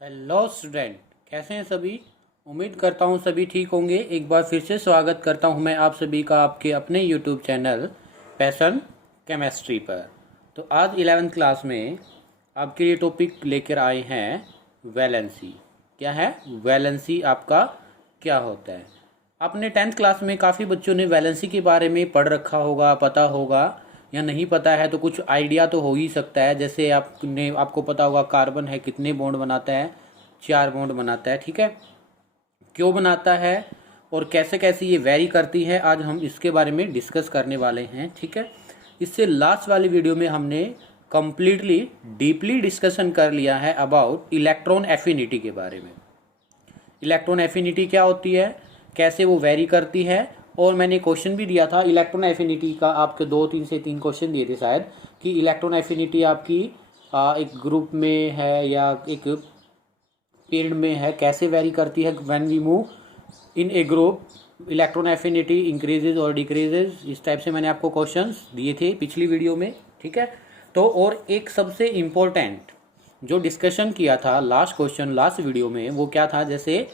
Hello student, कैसे हैं सभी। उम्मीद करता हूं सभी ठीक होंगे। एक बार फिर से स्वागत करता हूं मैं आप सभी का आपके अपने यूट्यूब चैनल पैशन केमिस्ट्री पर। तो आज 11th क्लास में आपके लिए टॉपिक लेकर आए हैं वैलेंसी। क्या है वैलेंसी, आपका क्या होता है। आपने 10th क्लास में काफ़ी बच्चों ने वैलेंसी के बारे में पढ़ रखा होगा, पता होगा या नहीं पता है तो कुछ आइडिया तो हो ही सकता है। जैसे आपको पता होगा कार्बन है कितने बॉन्ड बनाता है, 4 बॉन्ड बनाता है। ठीक है, क्यों बनाता है और कैसे कैसे ये वेरी करती है, आज हम इसके बारे में डिस्कस करने वाले हैं। ठीक है, इससे लास्ट वाली वीडियो में हमने कंप्लीटली डीपली डिस्कशन कर लिया है अबाउट इलेक्ट्रॉन एफिनिटी के बारे में। इलेक्ट्रॉन एफिनिटी क्या होती है, कैसे वो वेरी करती है, और मैंने क्वेश्चन भी दिया था इलेक्ट्रॉन एफिनिटी का। आपके 2 3 क्वेश्चन दिए थे शायद कि इलेक्ट्रॉन एफिनिटी आपकी एक ग्रुप में है या एक पीरियड में है, कैसे वेरी करती है when we move in a group, electron affinity increases और डिक्रीजेज। इस टाइप से मैंने आपको क्वेश्चंस दिए थे पिछली वीडियो में। ठीक है, तो और एक सबसे इम्पोर्टेंट जो डिस्कशन किया था लास्ट क्वेश्चन लास्ट वीडियो में, वो क्या था, जैसे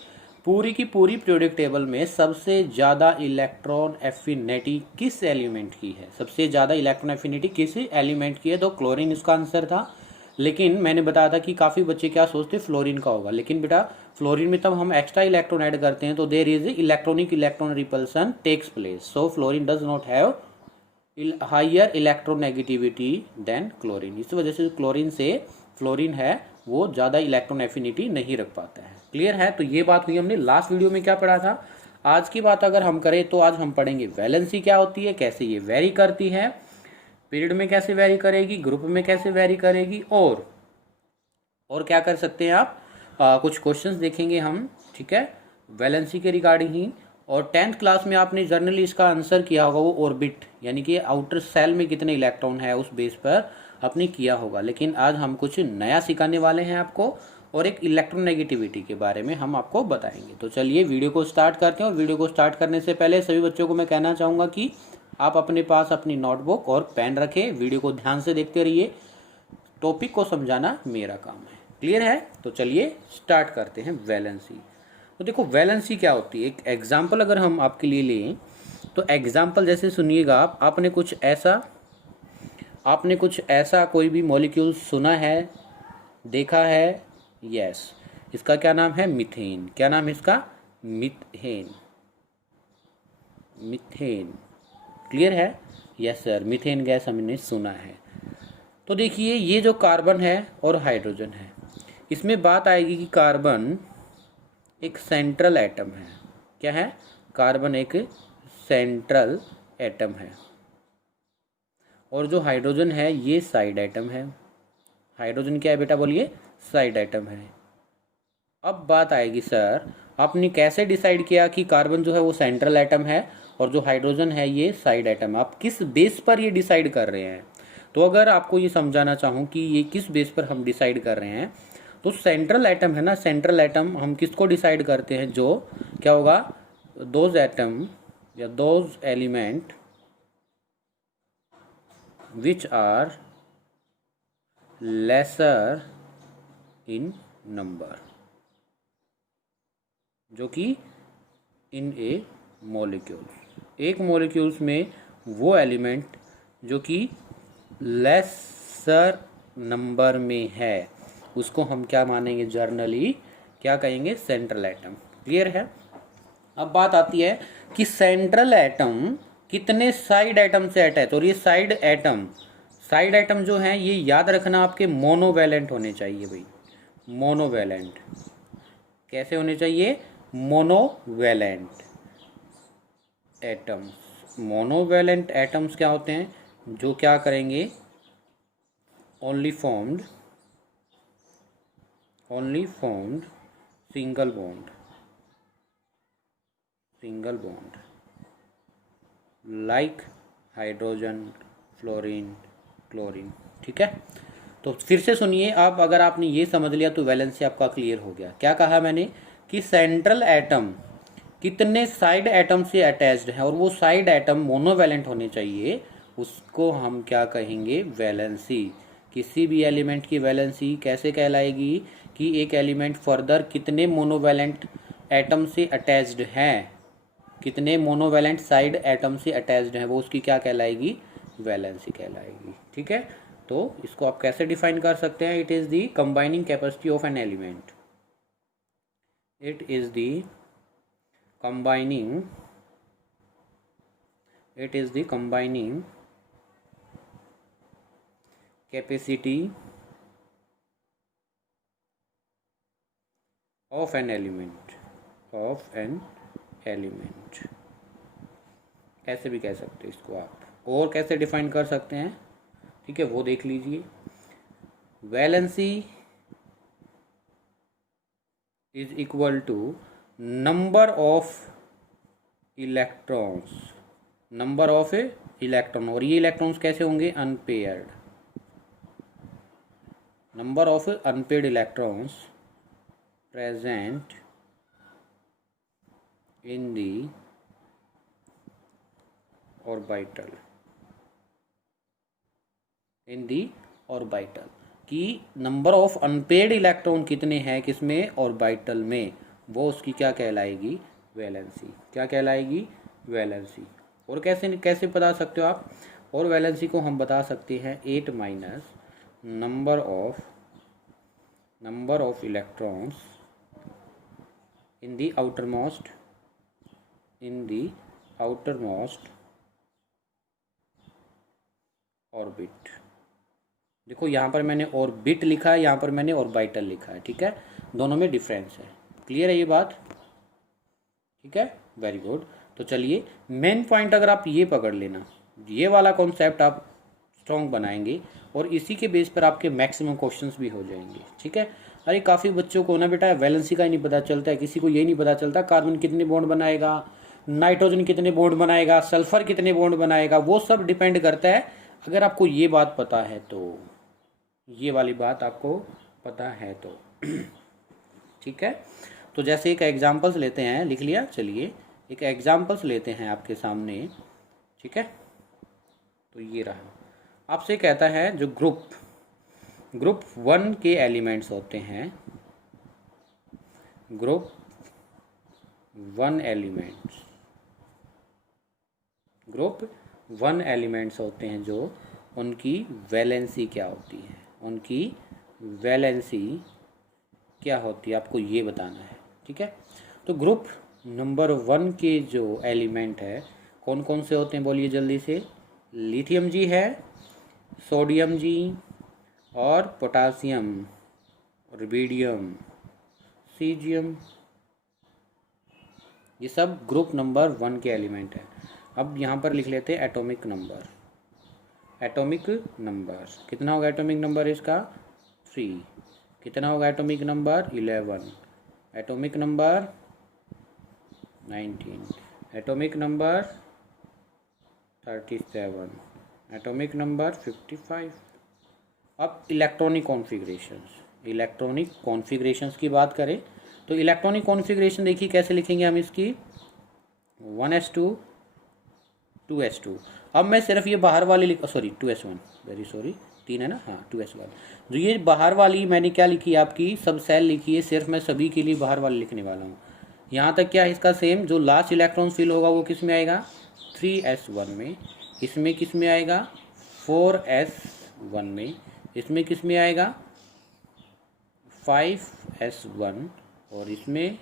पूरी की पूरी पीरियोडिक टेबल में सबसे ज़्यादा इलेक्ट्रॉन एफिनिटी किस एलिमेंट की है, सबसे ज़्यादा इलेक्ट्रॉन एफिनिटी किस एलिमेंट की है, तो क्लोरीन इसका आंसर था। लेकिन मैंने बताया था कि काफ़ी बच्चे क्या सोचते फ्लोरीन का होगा, लेकिन बेटा फ्लोरीन में तब हम एक्स्ट्रा इलेक्ट्रॉन ऐड करते हैं तो there is electronic electron repulsion takes place, so fluorine does not have higher electronegativity than chlorine. इस वजह से क्लोरीन से फ्लोरीन है वो ज़्यादा इलेक्ट्रॉन एफिनिटी नहीं रख पाता है। क्लियर है, तो ये बात हुई हमने लास्ट वीडियो में क्या पढ़ा था। आज की बात अगर हम करें तो आज हम पढ़ेंगे वैलेंसी क्या होती है, कैसे ये वेरी करती है, पीरियड में कैसे वेरी करेगी, ग्रुप में कैसे वेरी करेगी, और क्या कर सकते हैं आप। कुछ क्वेश्चंस देखेंगे हम। ठीक है, वैलेंसी के रिगार्डिंग ही। और 10th क्लास में आपने जर्नली इसका आंसर किया होगा, वो ऑर्बिट यानी कि आउटर सेल में कितने इलेक्ट्रॉन है उस बेस पर आपने किया होगा। लेकिन आज हम कुछ नया सिखाने वाले हैं आपको, और एक इलेक्ट्रोनेगेटिविटी के बारे में हम आपको बताएंगे। तो चलिए वीडियो को स्टार्ट करते हैं। और वीडियो को स्टार्ट करने से पहले सभी बच्चों को मैं कहना चाहूँगा कि आप अपने पास अपनी नोटबुक और पेन रखें, वीडियो को ध्यान से देखते रहिए, टॉपिक को समझाना मेरा काम है। क्लियर है, तो चलिए स्टार्ट करते हैं वैलेंसी। तो देखो वैलेंसी क्या होती है, एक एग्जाम्पल अगर हम आपके लिए लें तो एग्जाम्पल जैसे सुनिएगा आप, आपने कुछ ऐसा कोई भी मॉलिक्यूल सुना है, देखा है। यस, इसका क्या नाम है, मीथेन। क्या नाम है इसका, मीथेन। मीथेन, क्लियर है। यस सर, मीथेन गैस हमने सुना है। तो देखिए ये जो कार्बन है और हाइड्रोजन है, इसमें बात आएगी कि कार्बन एक सेंट्रल एटम है। क्या है, कार्बन एक सेंट्रल एटम है, और जो हाइड्रोजन है ये साइड एटम है। हाइड्रोजन क्या है बेटा, बोलिए, साइड एटम है। अब बात आएगी सर, आपने कैसे डिसाइड किया कि कार्बन जो है वो सेंट्रल एटम है और जो हाइड्रोजन है ये साइड एटम है, आप किस बेस पर ये डिसाइड कर रहे हैं। तो अगर आपको ये समझाना चाहूँ कि ये किस बेस पर हम डिसाइड कर रहे हैं, तो सेंट्रल एटम है ना, सेंट्रल एटम हम किसको डिसाइड करते हैं, जो क्या होगा, दोज एटम या those element which are lesser in number, जो कि इन ए मॉलिक्यूल, एक मॉलिक्यूल्स में वो एलिमेंट जो कि लेसर नंबर में है, उसको हम क्या मानेंगे, जर्नली क्या कहेंगे, सेंट्रल एटम। क्लियर है। अब बात आती है कि सेंट्रल एटम कितने साइड एटम से अटैच, और ये साइड एटम जो है ये याद रखना आपके मोनोवैलेंट होने चाहिए भाई। मोनोवैलेंट कैसे होने चाहिए, मोनोवैलेंट एटम्स। मोनोवैलेंट एटम्स क्या होते हैं, जो क्या करेंगे, only formed single bond like hydrogen, fluorine, chlorine. ठीक है, तो फिर से सुनिए आप, अगर आपने ये समझ लिया तो वैलेंसी आपका क्लियर हो गया। क्या कहा मैंने कि सेंट्रल एटम कितने साइड एटम से अटैच्ड है, और वो साइड एटम मोनोवैलेंट होने चाहिए, उसको हम क्या कहेंगे, वैलेंसी। किसी भी एलिमेंट की वैलेंसी कैसे कहलाएगी कि एक एलिमेंट फर्दर कितने मोनोवैलेंट एटम से अटैच्ड है, कितने मोनोवैलेंट साइड एटम से अटैच्ड हैं, वो उसकी क्या कहलाएगी, वैलेंसी कहलाएगी। ठीक है, तो इसको आप कैसे डिफाइन कर सकते हैं, it is the combining capacity of an element, it is the combining capacity of an element, ऐसे भी कह सकते हैं इसको आप, और कैसे डिफाइन कर सकते हैं, ठीक है, वो देख लीजिए। Valency is equal to number of electrons, और ये इलेक्ट्रॉन्स कैसे होंगे, unpaired, number of unpaired electrons present in the orbital, कि नंबर ऑफ अनपेयर्ड इलेक्ट्रॉन कितने हैं किसमें, ऑर्बिटल में, वो उसकी क्या कहलाएगी, वैलेंसी, क्या कहलाएगी, वैलेंसी। और कैसे कैसे बता सकते हो आप, और वैलेंसी को हम बता सकते हैं 8 minus number of electrons in the outermost orbit. देखो यहाँ पर मैंने ऑर्बिट लिखा है, यहाँ पर मैंने ऑर्बिटल लिखा है, ठीक है, दोनों में डिफरेंस है। क्लियर है ये बात, ठीक है, वेरी गुड। तो चलिए मेन पॉइंट अगर आप ये पकड़ लेना, ये वाला कॉन्सेप्ट आप स्ट्रॉन्ग बनाएंगे और इसी के बेस पर आपके मैक्सिमम क्वेश्चंस भी हो जाएंगे, ठीक है। अरे काफ़ी बच्चों को ना बेटा वैलेंसी का ही नहीं पता चलता है, किसी को ये नहीं पता चलता कार्बन कितने बॉन्ड बनाएगा, नाइट्रोजन कितने बॉन्ड बनाएगा, सल्फर कितने बॉन्ड बनाएगा, वो सब डिपेंड करता है। अगर आपको ये बात पता है तो, ये वाली बात आपको पता है तो ठीक है। तो जैसे एक एग्जांपल्स लेते हैं, लिख लिया, चलिए एक एग्जांपल्स लेते हैं आपके सामने, ठीक है। तो ये रहा, आपसे कहता है जो ग्रुप 1 के एलिमेंट्स होते हैं, ग्रुप 1 एलिमेंट्स होते हैं, जो उनकी वैलेंसी क्या होती है, उनकी वैलेंसी क्या होती है, आपको ये बताना है, ठीक है। तो ग्रुप नंबर 1 के जो एलिमेंट है कौन कौन से होते हैं, बोलिए जल्दी से। लिथियम जी है, सोडियम जी, और पोटासियम, रुबिडियम, सीजियम, ये सब ग्रुप नंबर 1 के एलिमेंट है। अब यहाँ पर लिख लेते हैं एटॉमिक नंबर, कितना होगा एटॉमिक नंबर इसका, 3, कितना होगा atomic number, 11, atomic number 19, atomic number 37, atomic number 55। अब इलेक्ट्रॉनिक कॉन्फ़िगरेशंस की बात करें तो इलेक्ट्रॉनिक कॉन्फ़िगरेशन देखिए कैसे लिखेंगे हम इसकी, 1s2 2s2। अब मैं सिर्फ ये बाहर वाली 2s1, वेरी सॉरी, 3 है ना, हाँ 2s1। जो ये बाहर वाली मैंने क्या लिखी है आपकी, सब सेल लिखी है, सिर्फ मैं सभी के लिए बाहर वाली लिखने वाला हूँ। यहाँ तक क्या है इसका सेम, जो लास्ट इलेक्ट्रॉन फिल होगा वो किस में आएगा, 3s1 में, इसमें किस में आएगा, 4s1 में, इसमें किस में आएगा, 5s1, और इसमें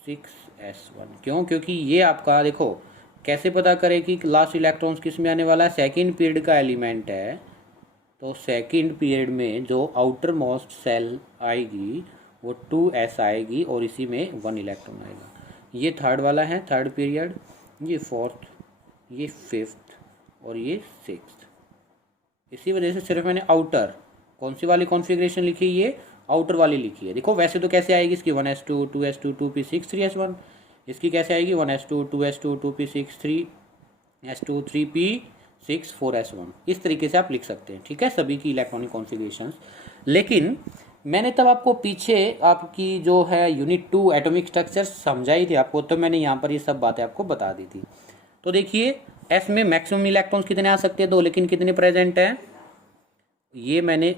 6s1। क्यों, क्योंकि ये आपका देखो कैसे पता करें कि लास्ट इलेक्ट्रॉन्स किस में आने वाला है, सेकेंड पीरियड का एलिमेंट है, तो सेकेंड पीरियड में जो आउटर मोस्ट सेल आएगी वो 2s आएगी और इसी में 1 इलेक्ट्रॉन आएगा। ये थर्ड वाला है, थर्ड पीरियड, ये फोर्थ, ये फिफ्थ, और ये 6th। इसी वजह से सिर्फ मैंने आउटर कौन सी वाली कॉन्फ़िगरेशन लिखी, ये आउटर वाली लिखी है। देखो वैसे तो कैसे आएगी इसकी, 1s2 2s2 2p6 3s1, इसकी कैसे आएगी, 1s2 2s2 2p6 3s2 3p6 4s1। इस तरीके से आप लिख सकते हैं, ठीक है, सभी की इलेक्ट्रॉनिक कॉन्फ़िगरेशंस। लेकिन मैंने तब आपको पीछे आपकी जो है यूनिट 2 एटॉमिक स्ट्रक्चर समझाई थी आपको, तो मैंने यहाँ पर ये सब बातें आपको बता दी थी। तो देखिए एस में मैक्सिमम इलेक्ट्रॉन्स कितने आ सकते हैं, 2, लेकिन कितने प्रेजेंट हैं, ये मैंने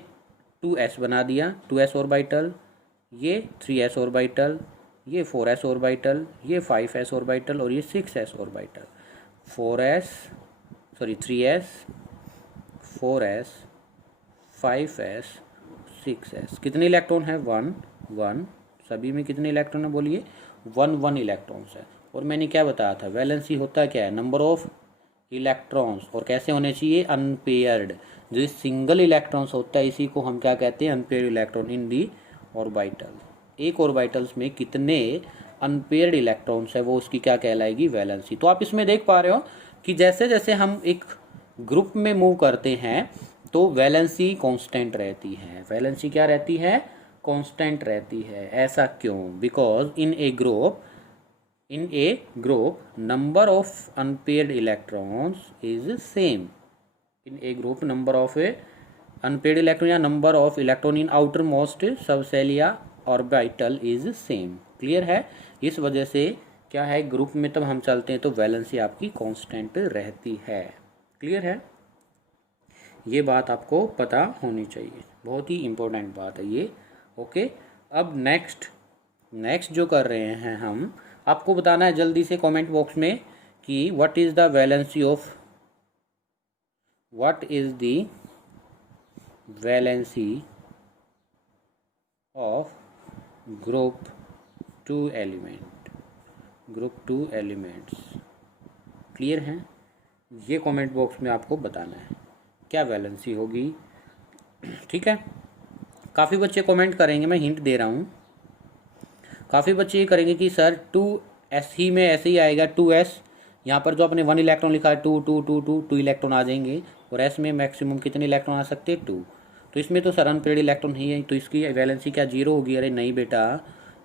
2s बना दिया, 2s ऑर्बिटल, ये 3s ऑर्बिटल, ये 4s ऑर्बिटल, ये 5s ऑर्बिटल और ये 6s orbital. 3s, 4s, 5s, 6s। कितने इलेक्ट्रॉन है? 1 1। सभी में कितने इलेक्ट्रॉन है बोलिए? 1 1 इलेक्ट्रॉन्स है। और मैंने क्या बताया था, वैलेंसी होता क्या है? Number of electrons. और कैसे होने चाहिए? अनपेयर्ड। जो सिंगल इलेक्ट्रॉन्स होता है इसी को हम क्या कहते हैं? Unpaired electron in the orbital. एक ऑर्बिटल्स में कितने अनपेयर्ड इलेक्ट्रॉन्स है वो उसकी क्या कहलाएगी? वैलेंसी। तो आप इसमें देख पा रहे हो कि जैसे जैसे हम एक ग्रुप में मूव करते हैं तो वैलेंसी कांस्टेंट रहती है। वैलेंसी क्या रहती है? कांस्टेंट रहती है। ऐसा क्यों? Because in a group number of unpaired electrons is same. In a group number of unpaired electron या number of electron in outermost subshell या orbital is same. क्लियर है? इस वजह से क्या है, ग्रुप में तब हम चलते हैं तो वैलेंसी आपकी कांस्टेंट रहती है। क्लियर है? ये बात आपको पता होनी चाहिए, बहुत ही इम्पोर्टेंट बात है ये। ओके, अब नेक्स्ट जो कर रहे हैं हम, आपको बताना है जल्दी से कमेंट बॉक्स में कि what is the valency of group 2 elements. Clear है? ये कमेंट बॉक्स में आपको बताना है क्या वैलेंसी होगी। ठीक है, काफ़ी बच्चे कमेंट करेंगे, मैं हिंट दे रहा हूँ। काफ़ी बच्चे ये करेंगे कि सर 2s ही में ऐसे ही आएगा, 2s यहाँ पर जो अपने 1 इलेक्ट्रॉन लिखा है 2 इलेक्ट्रॉन आ जाएंगे, और s में मैक्सिमम कितने इलेक्ट्रॉन आ सकते हैं? 2। तो इसमें तो सर अनपेयर्ड इलेक्ट्रॉन नहीं है, तो इसकी वैलेंसी क्या 0 होगी? अरे नहीं बेटा,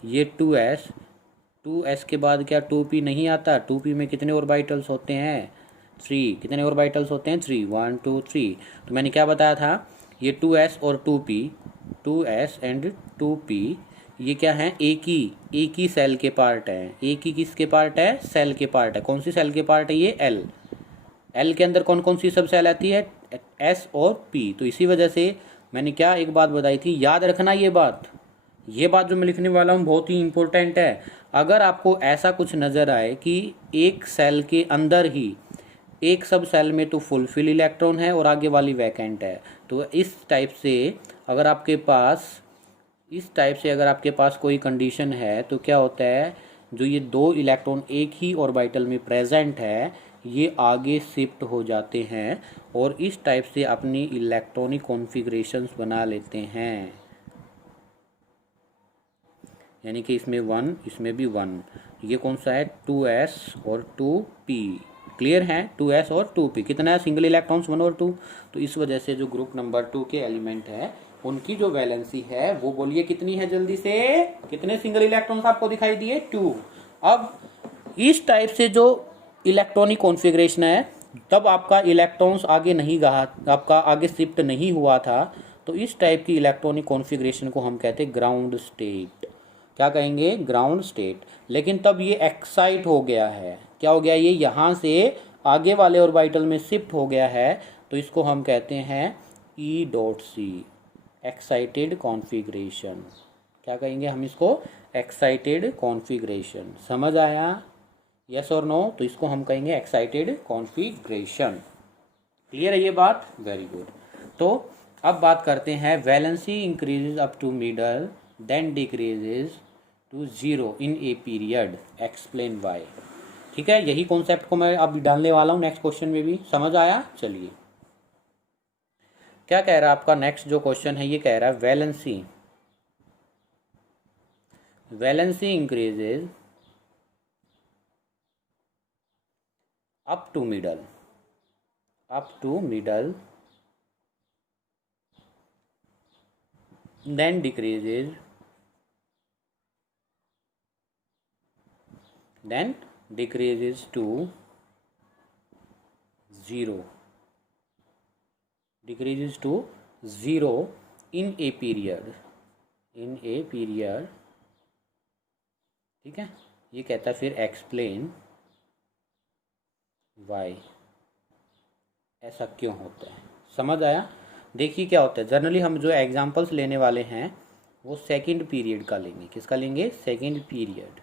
ये 2s के बाद क्या 2p नहीं आता? 2p में कितने ऑर्बिटल्स होते हैं? 3। कितने ऑर्बिटल्स होते हैं? 3। 1 2 3। तो मैंने क्या बताया था, ये 2s और 2p, 2s एंड 2p ये क्या है? एक ही सेल के पार्ट है। एक ही किसके पार्ट है? सेल के पार्ट है। कौन सी सेल के पार्ट है ये? एल के अंदर कौन कौन सी सब सेल आती है? एस और पी। तो इसी वजह से मैंने क्या एक बात बताई थी, याद रखना ये बात जो मैं लिखने वाला हूँ बहुत ही इंपॉर्टेंट है। अगर आपको ऐसा कुछ नज़र आए कि एक सेल के अंदर ही एक सब सेल में तो फुलफिल इलेक्ट्रॉन है और आगे वाली वैकेंट है, तो इस टाइप से अगर आपके पास कोई कंडीशन है तो क्या होता है, जो ये 2 इलेक्ट्रॉन एक ही ऑर्बिटल में प्रेजेंट है ये आगे शिफ्ट हो जाते हैं और इस टाइप से अपनी इलेक्ट्रॉनिक कॉन्फ़िगरेशंस बना लेते हैं। यानी कि इसमें 1, इसमें भी 1। ये कौन सा है? 2s और 2p। क्लियर है? 2s और 2p कितना है? सिंगल इलेक्ट्रॉन्स 1 और 2। तो इस वजह से जो ग्रुप नंबर 2 के एलिमेंट है उनकी जो वैलेंसी है वो बोलिए कितनी है? जल्दी से कितने सिंगल इलेक्ट्रॉन्स आपको दिखाई दिए? 2। अब इस टाइप से जो इलेक्ट्रॉनिक कॉन्फ़िगरेशन है तब आपका इलेक्ट्रॉन्स आगे नहीं गया, आपका आगे शिफ्ट नहीं हुआ था, तो इस टाइप की इलेक्ट्रॉनिक कॉन्फ़िगरेशन को हम कहते हैं ग्राउंड स्टेट। क्या कहेंगे? Ground state. लेकिन तब ये एक्साइट हो गया है। क्या हो गया? ये यहाँ से आगे वाले ऑर्बिटल में शिफ्ट हो गया है, तो इसको हम कहते हैं E.C, एक्साइटेड कॉन्फ़िगरेशन। क्या कहेंगे हम इसको? Excited configuration. समझ आया? यस और नो? तो इसको हम कहेंगे एक्साइटेड कॉन्फ़िगरेशन। क्लियर है ये बात? Very good. तो अब बात करते हैं valency increases up to middle then decreases to 0 in a period, explain why. ठीक है, यही कॉन्सेप्ट को मैं अब डालने वाला हूँ नेक्स्ट क्वेश्चन में भी। समझ आया? चलिए, क्या कह रहा है आपका नेक्स्ट जो क्वेश्चन है, ये कह रहा है valency increases up to middle then decreases to 0, decreases to 0 in a period। ठीक है, ये कहता है फिर एक्सप्लेन वाई, ऐसा क्यों होता है। समझ आया? देखिए क्या होता है, जनरली हम जो एग्जांपल्स लेने वाले हैं वो सेकंड पीरियड का लेंगे। किसका लेंगे? Second period.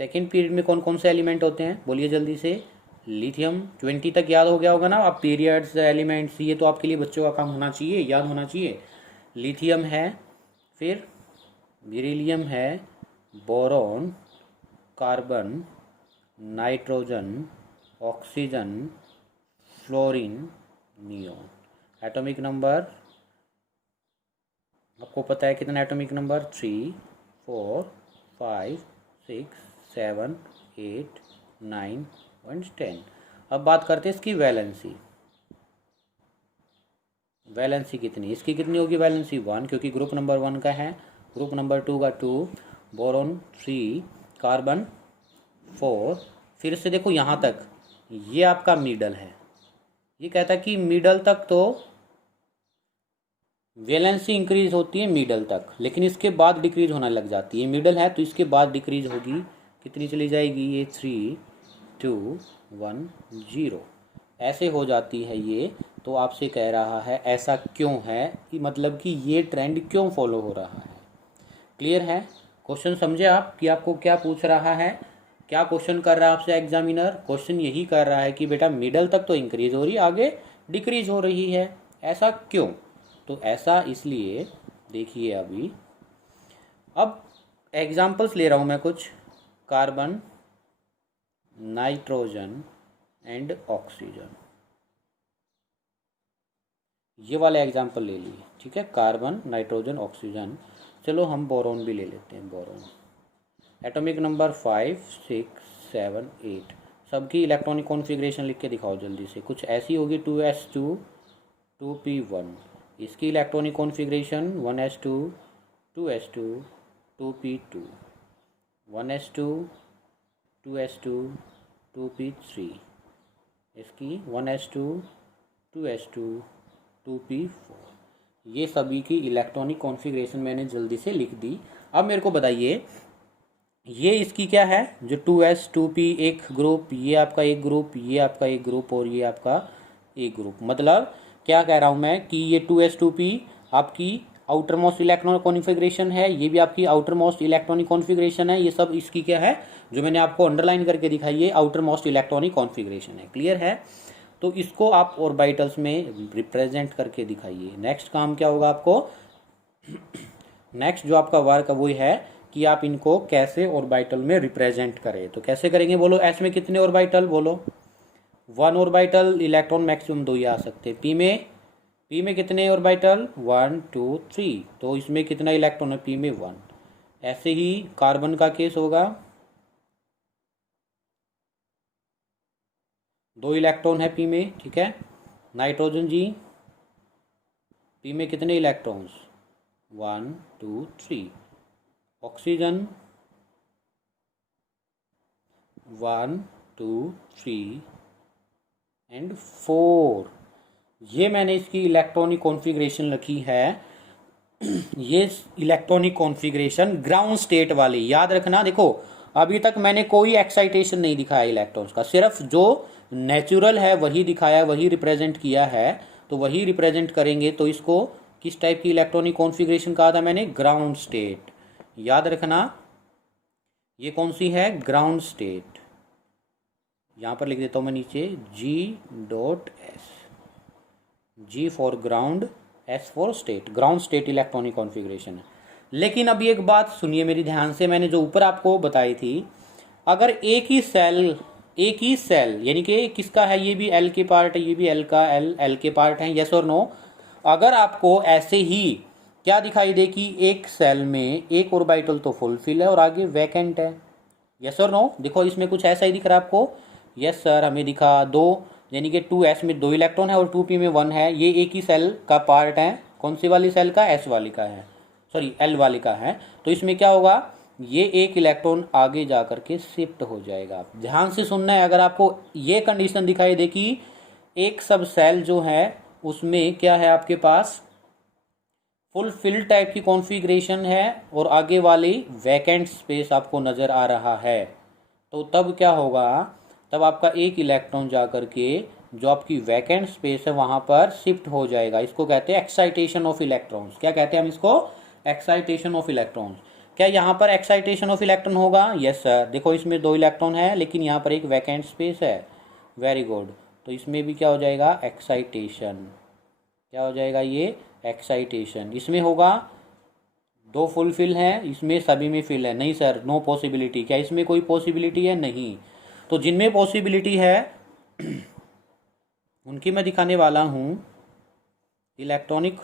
सेकंड पीरियड में कौन कौन से एलिमेंट होते हैं बोलिए जल्दी से? लिथियम। 20 तक याद हो गया होगा ना आप, पीरियड्स, एलिमेंट्स, ये तो आपके लिए बच्चों का काम होना चाहिए, याद होना चाहिए। लिथियम है, फिर बेरिलियम है, boron, carbon, nitrogen, oxygen, fluorine, neon. Atomic number आपको पता है कितना एटॉमिक नंबर? 3, 4, 5, 6, 7, 8, 9 और 10। अब बात करते हैं इसकी वैलेंसी। वैलेंसी कितनी? इसकी कितनी होगी वैलेंसी? 1, क्योंकि ग्रुप नंबर 1 का है, ग्रुप नंबर 2 का 2, बोरॉन 3, कार्बन 4। फिर से देखो यहाँ तक, ये आपका मिडल है। ये कहता है कि मिडल तक तो वैलेंसी इंक्रीज होती है मिडल तक, लेकिन इसके बाद डिक्रीज होने लग जाती है। मिडल है तो इसके बाद डिक्रीज होगी, कितनी चली जाएगी? ये 3, 2, 1, 0 ऐसे हो जाती है ये। तो आपसे कह रहा है ऐसा क्यों है, कि मतलब कि ये ट्रेंड क्यों फॉलो हो रहा है। क्लियर है? क्वेश्चन समझे आप कि आपको क्या पूछ रहा है, क्या क्वेश्चन कर रहा है आपसे एग्जामिनर? क्वेश्चन यही कर रहा है कि बेटा मिडल तक तो इंक्रीज हो रही है, आगे डिक्रीज हो रही है, ऐसा क्यों? तो ऐसा इसलिए, देखिए अभी, अब एग्जाम्पल्स ले रहा हूँ मैं कुछ। कार्बन, नाइट्रोजन एंड ऑक्सीजन, ये वाले एग्जाम्पल ले लिए, ठीक है। Carbon, nitrogen, oxygen. चलो हम बोरॉन भी ले लेते हैं। Boron atomic number 5, 6, 7, 8। सबकी इलेक्ट्रॉनिक कॉन्फ़िगरेशन लिख के दिखाओ जल्दी से। कुछ ऐसी होगी 2s2, 2p1। इसकी electronic configuration 1s2, 2s2, 2p2, 1s2, 2s2, 2p3। इसकी 1s2, 2s2, 2p4। ये सभी की इलेक्ट्रॉनिक कॉन्फ़िगरेशन मैंने जल्दी से लिख दी। अब मेरे को बताइए, ये इसकी क्या है? जो 2s, 2p एक ग्रुप, ये आपका एक ग्रुप, ये आपका एक ग्रुप और ये आपका एक ग्रुप। मतलब क्या कह रहा हूँ मैं कि ये 2s, 2p आपकी आउटर मोस्ट इलेक्ट्रॉनिक कॉन्फ़िगरेशन है, ये भी आपकी आउटर मोस्ट इलेक्ट्रॉनिक कॉन्फ़िगरेशन है। ये सब इसकी क्या है, जो मैंने आपको अंडरलाइन करके दिखाई है, आउटर मोस्ट इलेक्ट्रॉनिक कॉन्फ़िगरेशन है। क्लियर है? तो इसको आप ऑर्बिटल्स में रिप्रेजेंट करके दिखाइए। नेक्स्ट काम क्या होगा आपको? नेक्स्ट जो आपका वर्क वो है कि आप इनको कैसे ऑर्बिटल में रिप्रेजेंट करें। तो कैसे करेंगे बोलो? एस में कितने ऑर्बिटल बोलो? 1 ऑर्बिटल, इलेक्ट्रॉन मैक्सिमम 2 ही आ सकते। पी में कितने ऑर्बिटल? 1, 2, 3। तो इसमें कितना इलेक्ट्रॉन है? पी में 1। ऐसे ही कार्बन का केस होगा, 2 इलेक्ट्रॉन है पी में, ठीक है। नाइट्रोजन जी, पी में कितने इलेक्ट्रॉन्स? 1, 2, 3। Oxygen 1, 2, 3 and 4। ये मैंने इसकी इलेक्ट्रॉनिक कॉन्फ़िगरेशन रखी है। ये इलेक्ट्रॉनिक कॉन्फ़िगरेशन ग्राउंड स्टेट वाली, याद रखना। देखो अभी तक मैंने कोई एक्साइटेशन नहीं दिखाया इलेक्ट्रॉन्स का, सिर्फ जो नेचुरल है वही दिखाया, वही रिप्रेजेंट किया है। तो वही रिप्रेजेंट करेंगे। तो इसको किस टाइप की इलेक्ट्रॉनिक कॉन्फ़िगरेशन कहा था मैंने? Ground state. याद रखना ये कौन सी है? Ground state. यहाँ पर लिख देता हूँ मैं नीचे G.S। G for ground, S for state. Ground state electronic configuration है। लेकिन अब एक बात सुनिए मेरी ध्यान से, मैंने जो ऊपर आपको बताई थी, अगर एक ही सेल यानी कि किसका है, ये भी L के पार्ट है, ये भी L का L के पार्ट है, यस और नो। अगर आपको ऐसे ही क्या दिखाई दे कि एक सेल में एक ऑर्बिटल तो फुलफिल है और आगे वैकेंट है, यस और नो। देखो इसमें कुछ ऐसा ही दिख रहा है आपको। यस सर, हमें दिखा 2, यानी कि 2s में 2 इलेक्ट्रॉन है और 2p में 1 है। ये एक ही सेल का पार्ट है। कौन सी वाली सेल का? S वाली का है, सॉरी L वाली का है। तो इसमें क्या होगा, ये एक इलेक्ट्रॉन आगे जा करके शिफ्ट हो जाएगा। ध्यान से सुनना है। अगर आपको ये कंडीशन दिखाई दे कि एक सब सेल जो है उसमें क्या है आपके पास, फुल फिल टाइप की कॉन्फ़िगरेशन है और आगे वाली वैकेंट स्पेस आपको नज़र आ रहा है, तो तब क्या होगा, तब आपका एक इलेक्ट्रॉन जा करके जो आपकी वैकेंट स्पेस है वहाँ पर शिफ्ट हो जाएगा। इसको कहते हैं एक्साइटेशन ऑफ इलेक्ट्रॉन्स। क्या कहते हैं हम इसको? Excitation of electrons. क्या यहाँ पर एक्साइटेशन ऑफ इलेक्ट्रॉन होगा? Yes sir. देखो इसमें 2 इलेक्ट्रॉन है लेकिन यहाँ पर एक वैकेंट स्पेस है। Very good. तो इसमें भी क्या हो जाएगा? एक्साइटेशन। क्या हो जाएगा ये? एक्साइटेशन। इसमें होगा 2 फुलफिल हैं, इसमें सभी में फिल है। नहीं सर, नो पॉसिबिलिटी। क्या इसमें कोई पॉसिबिलिटी है? नहीं। तो जिनमें पॉसिबिलिटी है उनकी मैं दिखाने वाला हूँ इलेक्ट्रॉनिक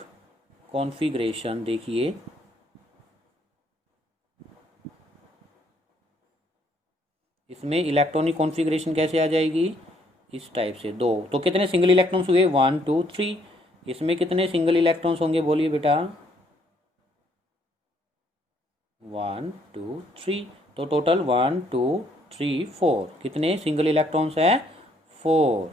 कॉन्फ़िगरेशन। देखिए इसमें इलेक्ट्रॉनिक कॉन्फ़िगरेशन कैसे आ जाएगी? इस टाइप से 2। तो कितने सिंगल इलेक्ट्रॉन्स हुए? 1 2 3। इसमें कितने सिंगल इलेक्ट्रॉन्स होंगे? बोलिए बेटा। 1 2 3। तो टोटल 1 2 3 4। कितने सिंगल इलेक्ट्रॉन्स हैं? 4।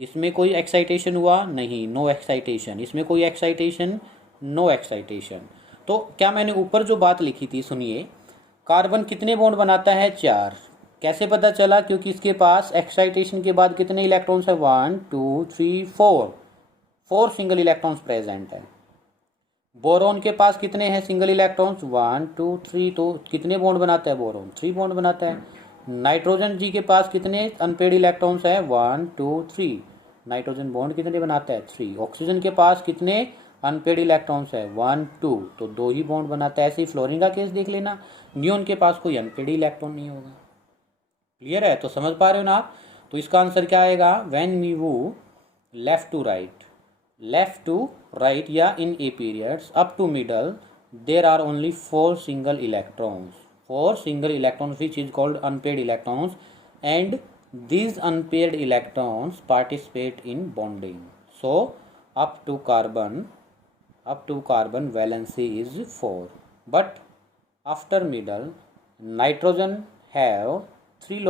इसमें कोई एक्साइटेशन हुआ? नहीं, नो एक्साइटेशन। इसमें कोई एक्साइटेशन? No excitation. तो क्या मैंने ऊपर जो बात लिखी थी सुनिए, कार्बन कितने बॉन्ड बनाता है? 4। कैसे पता चला? क्योंकि इसके पास एक्साइटेशन के बाद कितने इलेक्ट्रॉन्स है? 1 2 3 4। 4 सिंगल इलेक्ट्रॉन्स प्रेजेंट है। बोरोन के पास कितने हैं सिंगल इलेक्ट्रॉन्स? 1 2 3। तो कितने बॉन्ड बनाता है बोरोन? 3 बॉन्ड बनाता है। नाइट्रोजन जी के पास कितने अनपेड इलेक्ट्रॉन्स है? 1 2 3। नाइट्रोजन बॉन्ड कितने बनाता है? 3। ऑक्सीजन के पास कितने अनपेड इलेक्ट्रॉन्स है? 1 2। तो 2 ही बॉन्ड बनाता है। ऐसे ही फ्लोरीन का केस देख लेना, नियोन के पास कोई अनपेड इलेक्ट्रॉन नहीं होगा। क्लियर है? तो समझ पा रहे हो ना आप? तो इसका आंसर क्या आएगा? When we move left to right, left to right या in a periods up to middle, there are only 4 single electrons. 4 single electrons which is called unpaired electrons, and these unpaired electrons participate in bonding. So up to carbon valency is 4, but after middle nitrogen have 3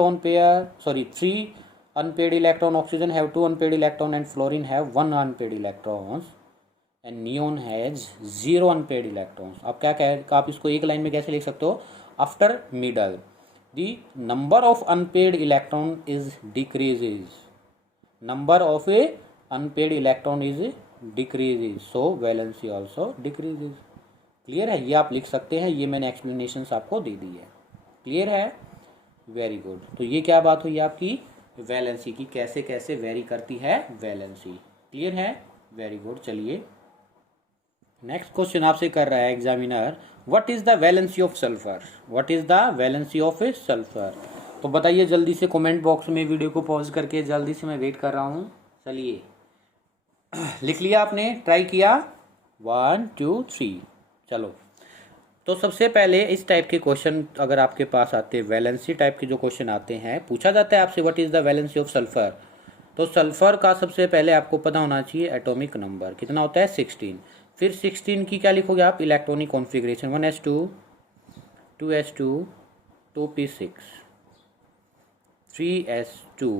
unpaired electron, oxygen have 2 unpaired electron, and fluorine have 1 unpaired electrons, and neon has 0 unpaired electrons. अब क्या कह, आप इसको एक line में कैसे लिख सकते हो? After middle the number of unpaired electron is decreases, number of a unpaired electron is decreases, so valency also decreases. Clear है? ये आप लिख सकते हैं, ये मैंने एक्सप्लेनेशन आपको दे दी है। क्लियर है? Very good. तो ये क्या बात हुई आपकी? वैलेंसी की, कैसे कैसे वेरी करती है वैलेंसी। क्लियर है? Very good. चलिए नेक्स्ट क्वेश्चन आपसे कर रहा है examiner, what is the valency of sulphur? What is the valency of sulphur? तो बताइए जल्दी से कमेंट बॉक्स में, वीडियो को पॉज करके जल्दी से, मैं वेट कर रहा हूँ। चलिए लिख लिया आपने? ट्राई किया? 1 2 3। चलो तो सबसे पहले इस टाइप के क्वेश्चन अगर आपके पास आते हैं, वैलेंसी टाइप के जो क्वेश्चन आते हैं, पूछा जाता है आपसे what is the valency of sulphur, तो सल्फर का सबसे पहले आपको पता होना चाहिए एटॉमिक नंबर कितना होता है? 16। फिर 16 की क्या लिखोगे आप? Electronic configuration 1s2 2s2 2p6 3s2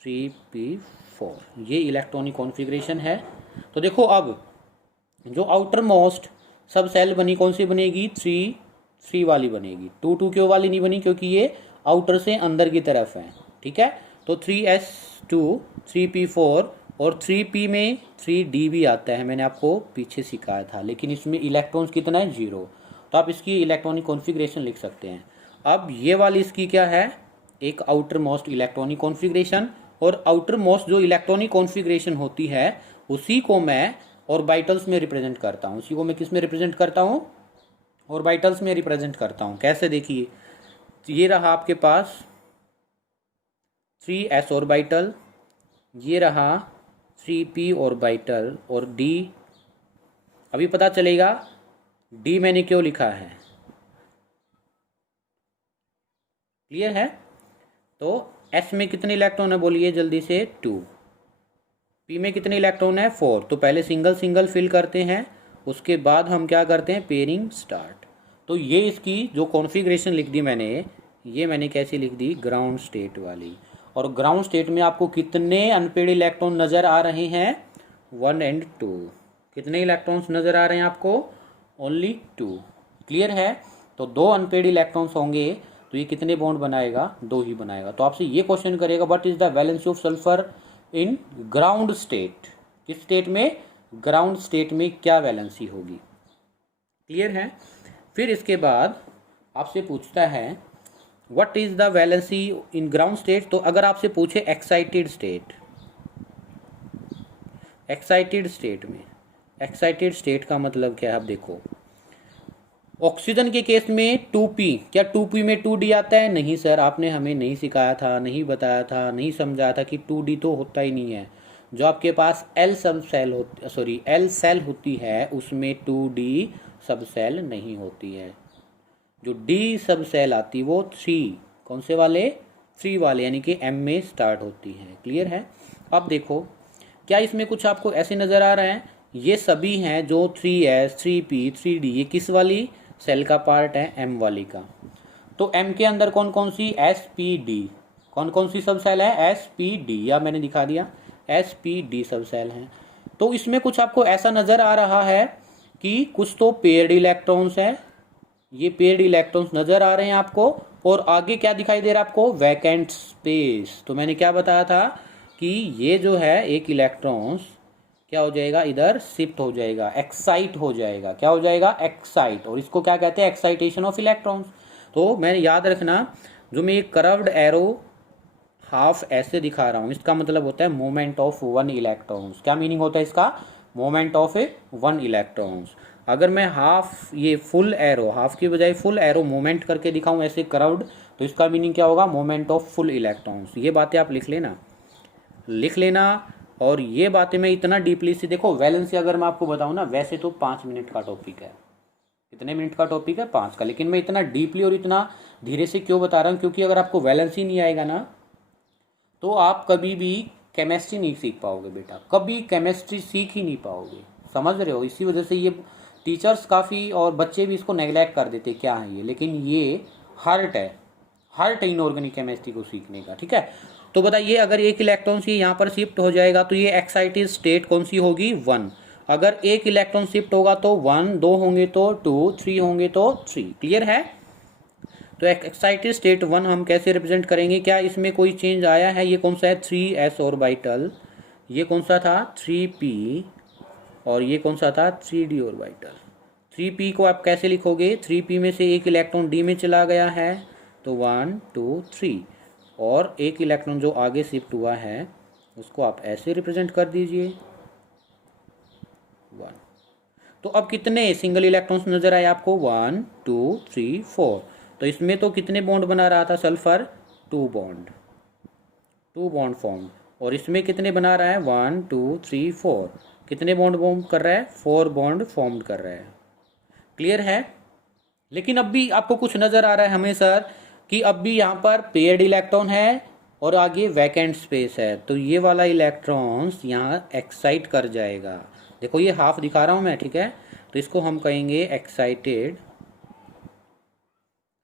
3p4, ये इलेक्ट्रॉनिक कॉन्फ़िगरेशन है। तो देखो अब जो आउटर मोस्ट सब सेल बनी, कौन सी बनेगी? 3 3 वाली बनेगी। 2 2 क्यों वाली नहीं बनी? क्योंकि ये आउटर से अंदर की तरफ है। ठीक है? तो 3s2 3p4 और 3p में 3d भी आता है, मैंने आपको पीछे सिखाया था, लेकिन इसमें इलेक्ट्रॉन्स कितना है? 0। तो आप इसकी इलेक्ट्रॉनिक कॉन्फ़िगरेशन लिख सकते हैं। अब ये वाली इसकी क्या है? एक आउटर मोस्ट इलेक्ट्रॉनिक कॉन्फ़िगरेशन, और आउटर मोस्ट जो इलेक्ट्रॉनिक कॉन्फ़िगरेशन होती है उसी को मैं ऑर्बिटल्स में रिप्रेजेंट करता हूँ। उसी को मैं किस में रिप्रेजेंट करता हूँ? ऑर्बिटल्स में रिप्रेजेंट करता हूँ। कैसे? देखिए ये रहा आपके पास 3s ऑर्बिटल, ये रहा 3p ऑर्बिटल, और d अभी पता चलेगा d मैंने क्यों लिखा है। क्लियर है? तो s में कितने इलेक्ट्रॉन है? बोलिए जल्दी से। 2। p में कितने इलेक्ट्रॉन है? 4। तो पहले सिंगल सिंगल फिल करते हैं, उसके बाद हम क्या करते हैं? Pairing start. तो ये इसकी जो कॉन्फ़िगरेशन लिख दी मैंने, ये मैंने कैसी लिख दी? ग्राउंड स्टेट वाली। और ग्राउंड स्टेट में आपको कितने अनपेड इलेक्ट्रॉन नज़र आ रहे हैं? 1 और 2। कितने इलेक्ट्रॉन्स नज़र आ रहे हैं आपको? ओनली 2। क्लियर है? तो 2 अनपेड इलेक्ट्रॉन्स होंगे तो ये कितने बॉन्ड बनाएगा? 2 ही बनाएगा। तो आपसे ये क्वेश्चन करेगा what is the valency of sulphur, in ground state, किस स्टेट में, ग्राउंड स्टेट में क्या वैलेंसी होगी। क्लियर है। फिर इसके बाद आपसे पूछता है what is the valency in ground state. तो अगर आपसे पूछे एक्साइटेड स्टेट, एक्साइटेड स्टेट में, एक्साइटेड स्टेट का मतलब क्या है, आप देखो ऑक्सीजन के केस में 2p, क्या 2p में 2d आता है, नहीं सर, आपने हमें नहीं सिखाया था, नहीं बताया था, नहीं समझाया था कि 2d तो होता ही नहीं है। जो आपके पास L सब सेल होती, सॉरी L सेल होती है उसमें 2d सब सेल नहीं होती है। जो D सब सेल आती वो 3, कौन से वाले, 3 वाले, यानी कि M में स्टार्ट होती है। क्लियर है। अब देखो क्या इसमें कुछ आपको ऐसे नज़र आ रहा है, ये सभी हैं जो 3s 3p 3d, ये किस वाली सेल का पार्ट है, M वाली का। तो M के अंदर कौन कौन सी, SPD, कौन कौन सी सब सेल है, SPD, या मैंने दिखा दिया SPD सब सेल हैं। तो इसमें कुछ आपको ऐसा नज़र आ रहा है कि कुछ तो पेयर्ड इलेक्ट्रॉन्स है, ये पेयर्ड इलेक्ट्रॉन्स नज़र आ रहे हैं आपको, और आगे क्या दिखाई दे रहा है आपको, वैकेंट स्पेस। तो मैंने क्या बताया था कि ये जो है एक इलेक्ट्रॉन्स क्या हो जाएगा, इधर शिफ्ट हो जाएगा, एक्साइट हो जाएगा, क्या हो जाएगा, एक्साइट, और इसको क्या कहते हैं, एक्साइटेशन ऑफ इलेक्ट्रॉन्स। तो मैंने याद रखना, जो मैं एक कर्व्ड एरो हाफ ऐसे दिखा रहा हूँ, इसका मतलब होता है मोमेंट ऑफ 1 इलेक्ट्रॉन्स। क्या मीनिंग होता है इसका, मोमेंट ऑफ 1 इलेक्ट्रॉन्स। अगर मैं हाफ, ये फुल एरो, हाफ की बजाय फुल एरो मोमेंट करके दिखाऊं ऐसे कर्व्ड, तो इसका मीनिंग क्या होगा, मोमेंट ऑफ फुल इलेक्ट्रॉन्स। ये बातें आप लिख लेना, लिख लेना। और ये बातें मैं इतना डीपली से, देखो वैलेंसी अगर मैं आपको बताऊं ना, वैसे तो 5 मिनट का टॉपिक है, कितने मिनट का टॉपिक है, 5 का, लेकिन मैं इतना डीपली और इतना धीरे से क्यों बता रहा हूँ, क्योंकि अगर आपको वैलेंसी नहीं आएगा ना तो आप कभी भी केमिस्ट्री नहीं सीख पाओगे बेटा, कभी केमिस्ट्री सीख ही नहीं पाओगे, समझ रहे हो। इसी वजह से ये टीचर्स काफ़ी और बच्चे भी इसको नेग्लेक्ट कर देते, क्या है ये, लेकिन ये हार्ट है, हार्ट है इनऑर्गेनिक केमिस्ट्री को सीखने का। ठीक है, तो बताइए अगर एक इलेक्ट्रॉन से यहाँ पर शिफ्ट हो जाएगा तो ये एक्साइटेड स्टेट कौन सी होगी, 1। अगर एक इलेक्ट्रॉन शिफ्ट होगा तो 1, 2 होंगे तो 2, 3 होंगे तो 3। क्लियर है। तो एक्साइटेड स्टेट 1 हम कैसे रिप्रेजेंट करेंगे, क्या इसमें कोई चेंज आया है, ये कौन सा है, 3s ऑर्बिटल, ये कौन सा था 3p, और ये कौन सा था 3d ऑर्बिटल। 3p को आप कैसे लिखोगे, 3p में से एक इलेक्ट्रॉन d में चला गया है तो 1 2 3, और एक इलेक्ट्रॉन जो आगे शिफ्ट हुआ है उसको आप ऐसे रिप्रेजेंट कर दीजिए 1। तो अब कितने सिंगल इलेक्ट्रॉन्स नजर आए आपको, 1 2 3 4। तो इसमें तो कितने बॉन्ड बना रहा था सल्फर, 2 बॉन्ड, 2 बॉन्ड फॉर्म। और इसमें कितने बना रहा है, 1 2 3 4, कितने बॉन्ड फॉर्म कर रहा है, 4 बॉन्ड फॉर्म कर रहा है। क्लियर है। लेकिन अब भी आपको कुछ नजर आ रहा है हमें सर कि अब भी यहाँ पर पेयर्ड इलेक्ट्रॉन है और आगे वैकेंट स्पेस है, तो ये वाला इलेक्ट्रॉन्स यहाँ एक्साइट कर जाएगा। देखो ये हाफ दिखा रहा हूँ मैं, ठीक है, तो इसको हम कहेंगे एक्साइटेड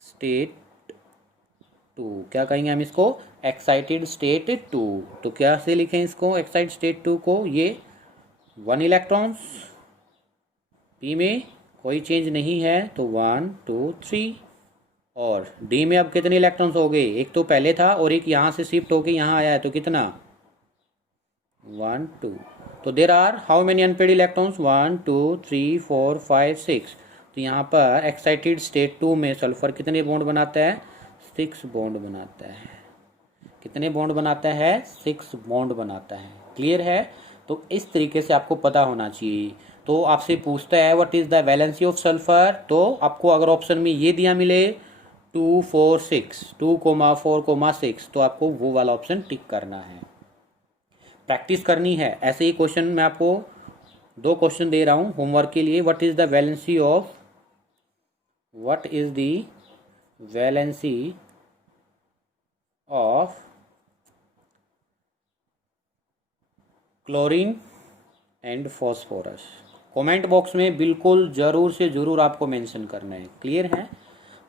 स्टेट 2। क्या कहेंगे हम इसको, एक्साइटेड स्टेट 2। तो क्या से लिखें इसको, एक्साइटेड स्टेट 2 को, ये 1 इलेक्ट्रॉन्स, पी में कोई चेंज नहीं है तो 1 2 3, और डी में अब कितने इलेक्ट्रॉन्स हो गए, एक तो पहले था और एक यहाँ से शिफ्ट होके यहाँ आया है, तो कितना 1 2। तो there are how many unpaired electrons, 1 2 3 4 5 6। तो यहाँ पर एक्साइटेड स्टेट 2 में सल्फर कितने बॉन्ड बनाता है, 6 बॉन्ड बनाता है। कितने बॉन्ड बनाता है, 6 बॉन्ड बनाता है। क्लियर है। तो इस तरीके से आपको पता होना चाहिए। तो आपसे पूछता है what is the valency of sulphur, तो आपको अगर ऑप्शन में ये दिया मिले 2 4 6, 2,4,6, तो आपको वो वाला ऑप्शन टिक करना है, प्रैक्टिस करनी है। ऐसे ही क्वेश्चन मैं आपको 2 क्वेश्चन दे रहा हूँ होमवर्क के लिए। What is the valency of, what is the valency of chlorine and phosphorus. Comment box में बिल्कुल ज़रूर से ज़रूर आपको मेंशन करना है। क्लियर है।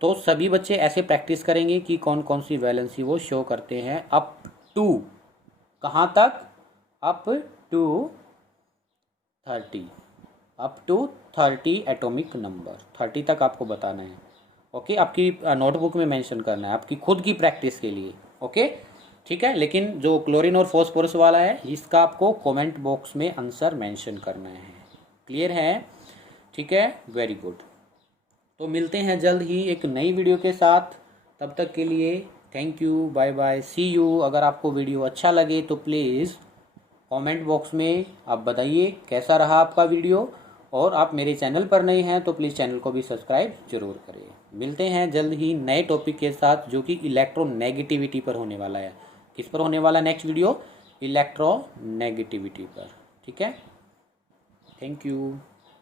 तो सभी बच्चे ऐसे प्रैक्टिस करेंगे कि कौन कौन सी वैलेंसी वो शो करते हैं अप टू, कहाँ तक, up to 30, up to 30 atomic number, 30 तक आपको बताना है। ओके, आपकी नोटबुक में मेंशन करना है आपकी खुद की प्रैक्टिस के लिए। ओके, ठीक है। लेकिन जो क्लोरीन और फॉस्फोरस वाला है इसका आपको कमेंट बॉक्स में आंसर मेंशन करना है। क्लियर है? ठीक है, वेरी गुड। तो मिलते हैं जल्द ही एक नई वीडियो के साथ। तब तक के लिए thank you, bye bye, see you. अगर आपको वीडियो अच्छा लगे तो प्लीज़ कमेंट बॉक्स में आप बताइए कैसा रहा आपका वीडियो, और आप मेरे चैनल पर नए हैं तो प्लीज़ चैनल को भी सब्सक्राइब जरूर करें। मिलते हैं जल्द ही नए टॉपिक के साथ जो कि इलेक्ट्रोनेगेटिविटी पर होने वाला है। किस पर होने वाला नेक्स्ट वीडियो? इलेक्ट्रोनेगेटिविटी पर। ठीक है, थैंक यू।